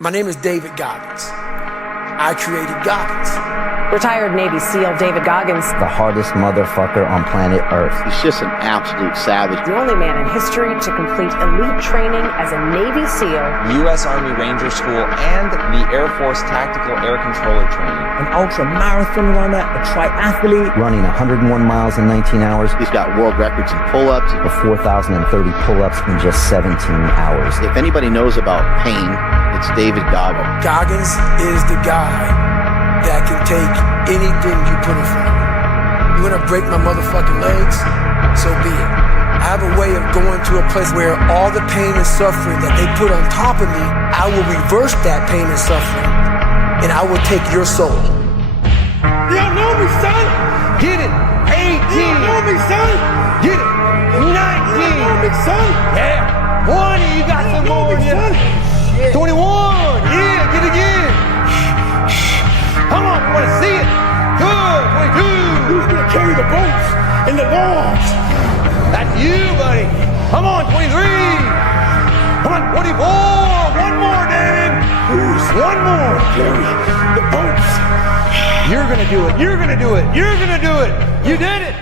My name is David Goggins. I created Goggins. Retired Navy SEAL David Goggins. The hardest motherfucker on planet Earth. He's just an absolute savage. The only man in history to complete elite training as a Navy SEAL. U.S. Army Ranger School and the Air Force Tactical Air Controller Training. An ultra marathon runner, a triathlete. Running 101 miles in 19 hours. He's got world records in pull-ups. For 4,030 pull-ups in just 17 hours. If anybody knows about pain, it's David Goggins. Goggins is the guy that can take anything you put in front of me. You wanna break my motherfucking legs? So be it. I have a way of going to a place where all the pain and suffering that they put on top of me, I will reverse that pain and suffering, and I will take your soul. You don't know me, son? Get it! 18! You don't know me, son? Get it! 19! You don't know me, son? Yeah! 20! You got some more in you! 21! Yeah! Get it again! Come on, I want to see it. Good, 22. Who's gonna carry the boats and the logs? That's you, buddy. Come on, 23. Come on, 24. One more, Dan. Who's one more? Carry the boats. You're gonna do it. You're gonna do it. You're gonna do it. You did it.